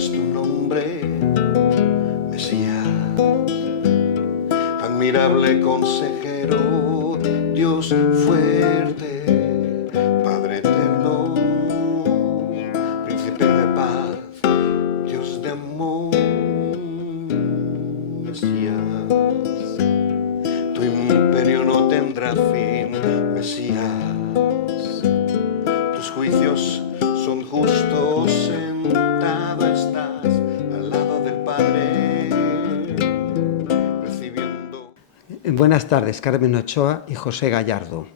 es tu nombre, Mesías, admirable consejero, Dios fuerte, Padre eterno, príncipe de paz, Dios de amor, Mesías, tu imperio no tendrá fin, Mesías, tus juicios son justos, sentado estás al lado del Padre, recibiendo. Buenas tardes, Carmen Ochoa y José Gallardo.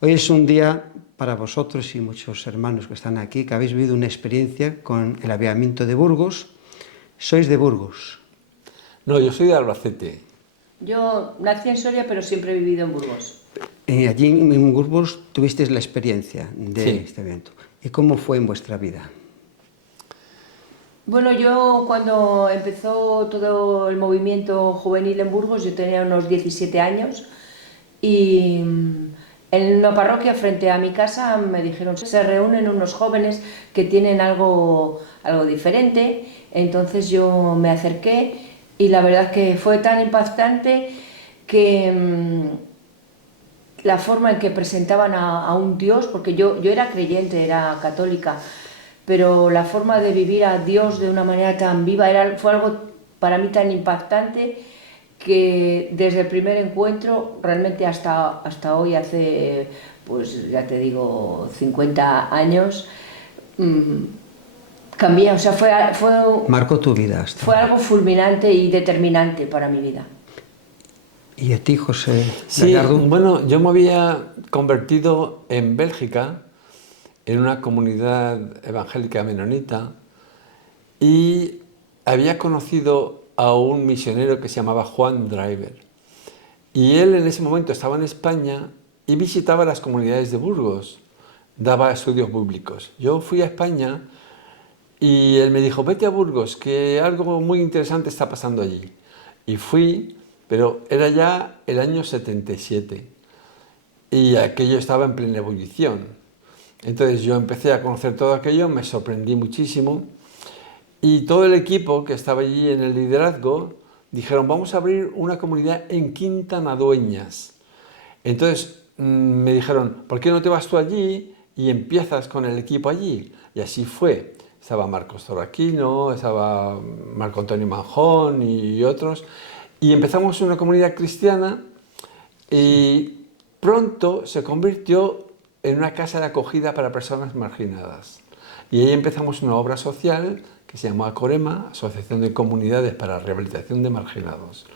Hoy es un día para vosotros y muchos hermanos que están aquí, que habéis vivido una experiencia con el avivamiento de Burgos. Sois de Burgos. No, yo soy de Albacete. Yo nací en Soria, pero siempre he vivido en Burgos. Allí en Burgos tuvisteis la experiencia de Sí. este evento. ¿Y cómo fue en vuestra vida? Bueno, yo cuando empezó todo el movimiento juvenil en Burgos, yo tenía unos 17 años y en una parroquia frente a mi casa me dijeron se reúnen unos jóvenes que tienen algo diferente, entonces yo me acerqué y la verdad que fue tan impactante que la forma en que presentaban a un Dios, porque yo era creyente, era católica, pero la forma de vivir a Dios de una manera tan viva fue algo para mí tan impactante que desde el primer encuentro, realmente hasta hoy, hace, pues ya te digo, 50 años, cambié, o sea, Marcó tu vida. fue algo fulminante y determinante para mi vida. ¿Y a ti, José Sí, Gallardo? bueno, yo me había convertido en Bélgica, en una comunidad evangélica menonita, y había conocido a un misionero que se llamaba Juan Driver. Y él en ese momento estaba en España y visitaba las comunidades de Burgos, daba estudios bíblicos. Yo fui a España y él me dijo, vete a Burgos, que algo muy interesante está pasando allí. Y fui, pero era ya el año 77 y aquello estaba en plena ebullición. Entonces yo empecé a conocer todo aquello, me sorprendí muchísimo y todo el equipo que estaba allí en el liderazgo dijeron, vamos a abrir una comunidad en Quintanadueñas. Entonces me dijeron, ¿por qué no te vas tú allí y empiezas con el equipo allí? Y así fue. Estaba Marcos Zoraquino, estaba Marco Antonio Manjón y otros. Y empezamos una comunidad cristiana y pronto se convirtió en una casa de acogida para personas marginadas. Y ahí empezamos una obra social que se llamó Acorema, Asociación de Comunidades para la Rehabilitación de Marginados.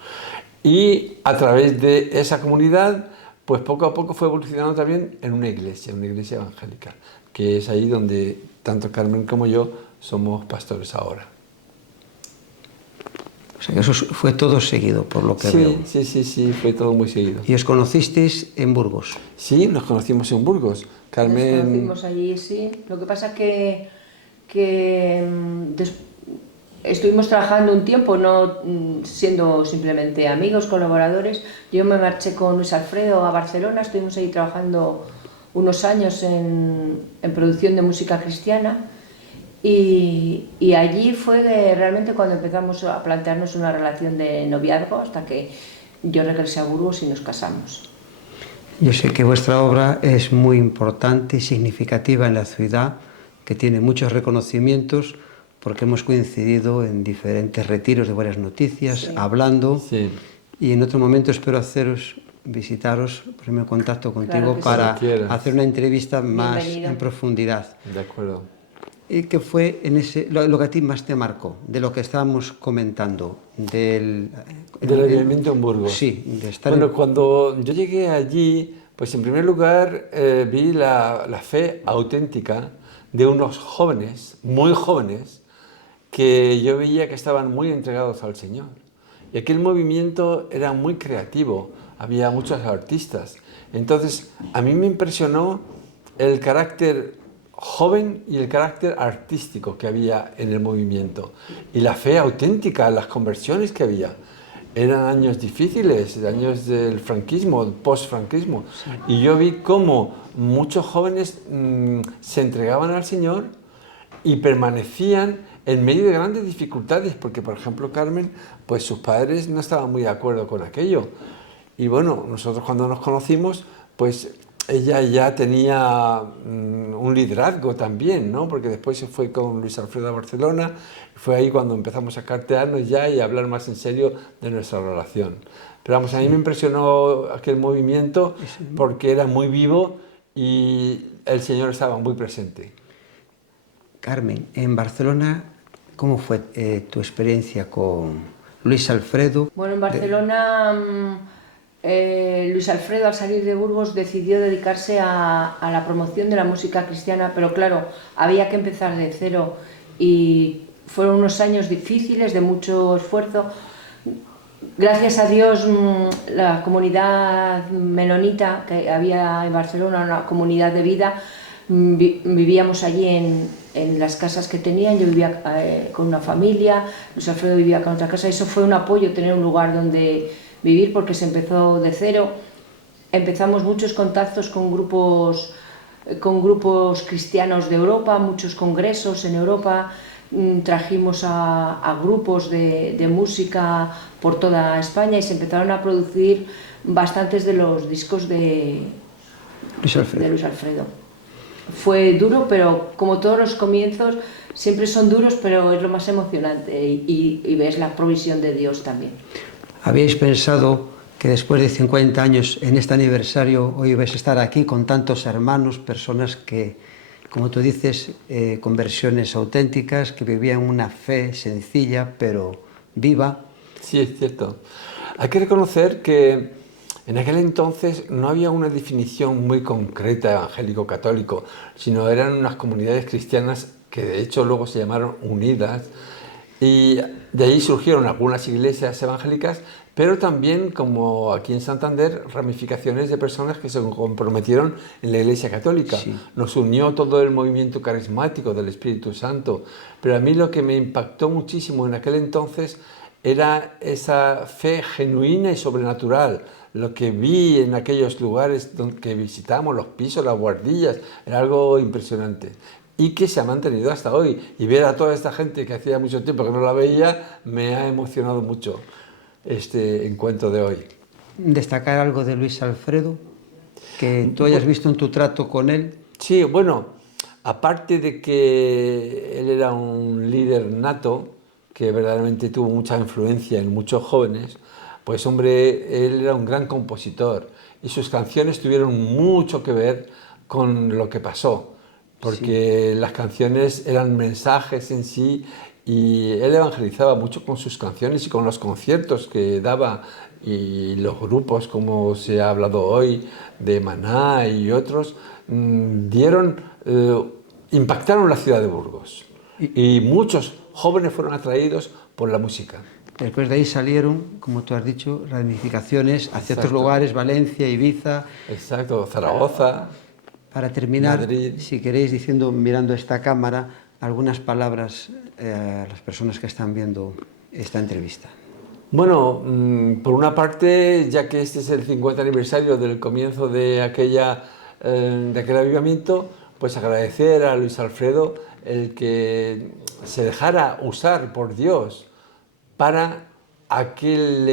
Y a través de esa comunidad, pues poco a poco fue evolucionando también en una iglesia evangélica, que es ahí donde tanto Carmen como yo somos pastores ahora. O sea, que eso fue todo seguido, por lo que veo. Sí, fue todo muy seguido. ¿Y os conocisteis en Burgos? Sí, nos conocimos en Burgos. Carmen... Nos conocimos allí, sí. Lo que pasa que estuvimos trabajando un tiempo, no siendo simplemente amigos, colaboradores. Yo me marché con Luis Alfredo a Barcelona, estuvimos ahí trabajando unos años en producción de música cristiana y allí fue realmente cuando empezamos a plantearnos una relación de noviazgo hasta que yo regresé a Burgos y nos casamos. Yo sé que vuestra obra es muy importante y significativa en la ciudad, que tiene muchos reconocimientos porque hemos coincidido en diferentes retiros de Buenas Noticias, Sí. hablando, Sí. y en otro momento espero visitaros, ponerme en contacto contigo que sí. para Cuando quieras. hacer una entrevista más Bienvenido. en profundidad. De acuerdo. ¿Y qué fue lo que a ti más te marcó, de lo que estábamos comentando? Del avivamiento en Burgos. Sí, de estar Bueno, cuando yo llegué allí, pues en primer lugar vi la fe auténtica de unos jóvenes, muy jóvenes, que yo veía que estaban muy entregados al Señor. Y aquel movimiento era muy creativo, había muchos artistas. Entonces, a mí me impresionó el carácter joven y el carácter artístico que había en el movimiento. Y la fe auténtica, las conversiones que había. Eran años difíciles, años del franquismo, post-franquismo. Sí. Y yo vi cómo muchos jóvenes se entregaban al Señor y permanecían en medio de grandes dificultades, porque por ejemplo Carmen, pues sus padres no estaban muy de acuerdo con aquello. Y bueno, nosotros cuando nos conocimos, pues ella ya tenía un liderazgo también, ¿no? Porque después se fue con Luis Alfredo a Barcelona, fue ahí cuando empezamos a cartearnos ya y a hablar más en serio de nuestra relación. Pero vamos, a mí me impresionó aquel movimiento porque era muy vivo y el Señor estaba muy presente. Carmen, en Barcelona, ¿cómo fue tu experiencia con Luis Alfredo? Bueno, en Barcelona Luis Alfredo, al salir de Burgos, decidió dedicarse a la promoción de la música cristiana, pero claro, había que empezar de cero y fueron unos años difíciles, de mucho esfuerzo. Gracias a Dios, la comunidad menonita que había en Barcelona, una comunidad de vida, vivíamos allí en las casas que tenían. Yo vivía con una familia, Luis Alfredo vivía con otra casa. Eso fue un apoyo, tener un lugar donde vivir, porque se empezó de cero. Empezamos muchos contactos con grupos cristianos de Europa, muchos congresos en Europa. Trajimos a grupos de música por toda España y se empezaron a producir bastantes de los discos de Luis Alfredo. Fue duro, pero como todos los comienzos, siempre son duros, pero es lo más emocionante y ves la provisión de Dios también. ¿Habíais pensado que después de 50 años en este aniversario hoy vais a estar aquí con tantos hermanos, personas que, como tú dices, conversiones auténticas, que vivían una fe sencilla pero viva? Sí, es cierto. Hay que reconocer que en aquel entonces no había una definición muy concreta de evangélico-católico, sino eran unas comunidades cristianas que de hecho luego se llamaron unidas, y de ahí surgieron algunas iglesias evangélicas, pero también, como aquí en Santander, ramificaciones de personas que se comprometieron en la Iglesia Católica. Sí. Nos unió todo el movimiento carismático del Espíritu Santo, pero a mí lo que me impactó muchísimo en aquel entonces era esa fe genuina y sobrenatural. Lo que vi en aquellos lugares que visitamos, los pisos, las guardillas, era algo impresionante. Y que se ha mantenido hasta hoy. Y ver a toda esta gente que hacía mucho tiempo que no la veía, me ha emocionado mucho este encuentro de hoy. ¿Destacar algo de Luis Alfredo que tú hayas visto en tu trato con él? Sí, bueno, aparte de que él era un líder nato, que verdaderamente tuvo mucha influencia en muchos jóvenes, pues hombre, él era un gran compositor y sus canciones tuvieron mucho que ver con lo que pasó, porque sí, las canciones eran mensajes en sí y él evangelizaba mucho con sus canciones y con los conciertos que daba, y los grupos, como se ha hablado hoy, de Maná y otros, impactaron la ciudad de Burgos y muchos jóvenes fueron atraídos por la música. Después de ahí salieron, como tú has dicho, ramificaciones hacia otros lugares, Valencia, Ibiza. Exacto, Zaragoza. Para terminar, Madrid. Si queréis, mirando esta cámara, algunas palabras a las personas que están viendo esta entrevista. Bueno, por una parte, ya que este es el 50 aniversario del comienzo de aquel avivamiento, pues agradecer a Luis Alfredo el que se dejara usar por Dios para aquel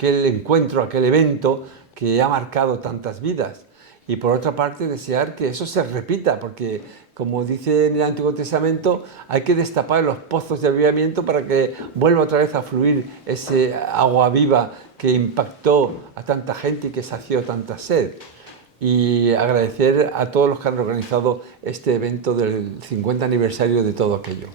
encuentro, aquel evento que ha marcado tantas vidas. Y por otra parte, desear que eso se repita, porque, como dice en el Antiguo Testamento, hay que destapar los pozos de avivamiento para que vuelva otra vez a fluir ese agua viva que impactó a tanta gente y que sació tanta sed. Y agradecer a todos los que han organizado este evento del 50 aniversario de todo aquello.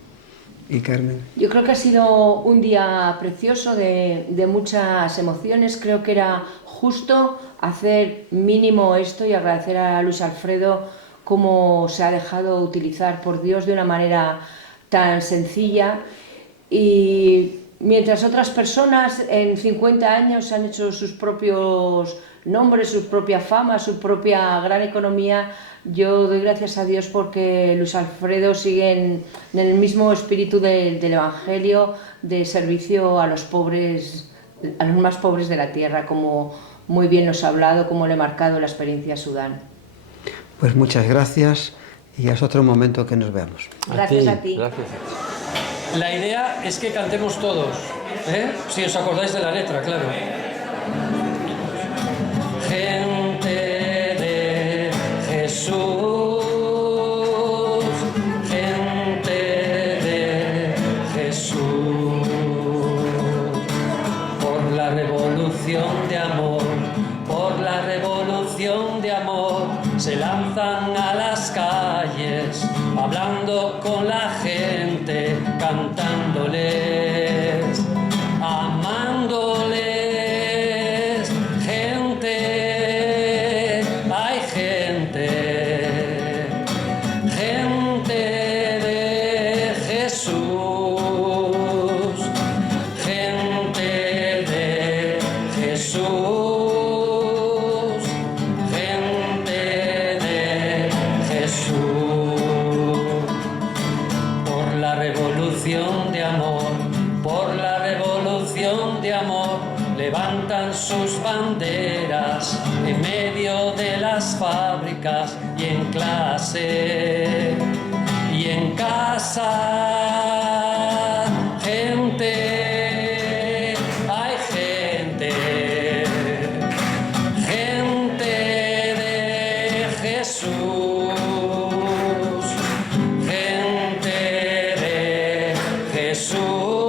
¿Y Carmen? Yo creo que ha sido un día precioso de muchas emociones. Creo que era justo hacer mínimo esto y agradecer a Luis Alfredo cómo se ha dejado utilizar por Dios de una manera tan sencilla. Y mientras otras personas en 50 años han hecho sus propios nombres, su propia fama, su propia gran economía, yo doy gracias a Dios porque Luis Alfredo sigue en el mismo espíritu del Evangelio, de servicio a los pobres, a los más pobres de la tierra, como muy bien nos ha hablado, como le ha marcado la experiencia Sudán. Pues muchas gracias y hasta otro momento que nos veamos. Gracias a ti. Gracias a ti. La idea es que cantemos todos, ¿eh? Si os acordáis de la letra, claro. Gente de Jesús, gente de Jesús, por la revolución de amor, por la revolución de amor, se lanzan a las calles, hablando con la gente, cantándoles, amándoles, gente, hay gente, gente de Jesús, gente de Jesús, gente de Jesús, por la revolución de amor, por la revolución de amor, levantan sus banderas en medio de las fábricas y en clase y en casa. Gente, hay gente, gente de Jesús, gente de Jesús.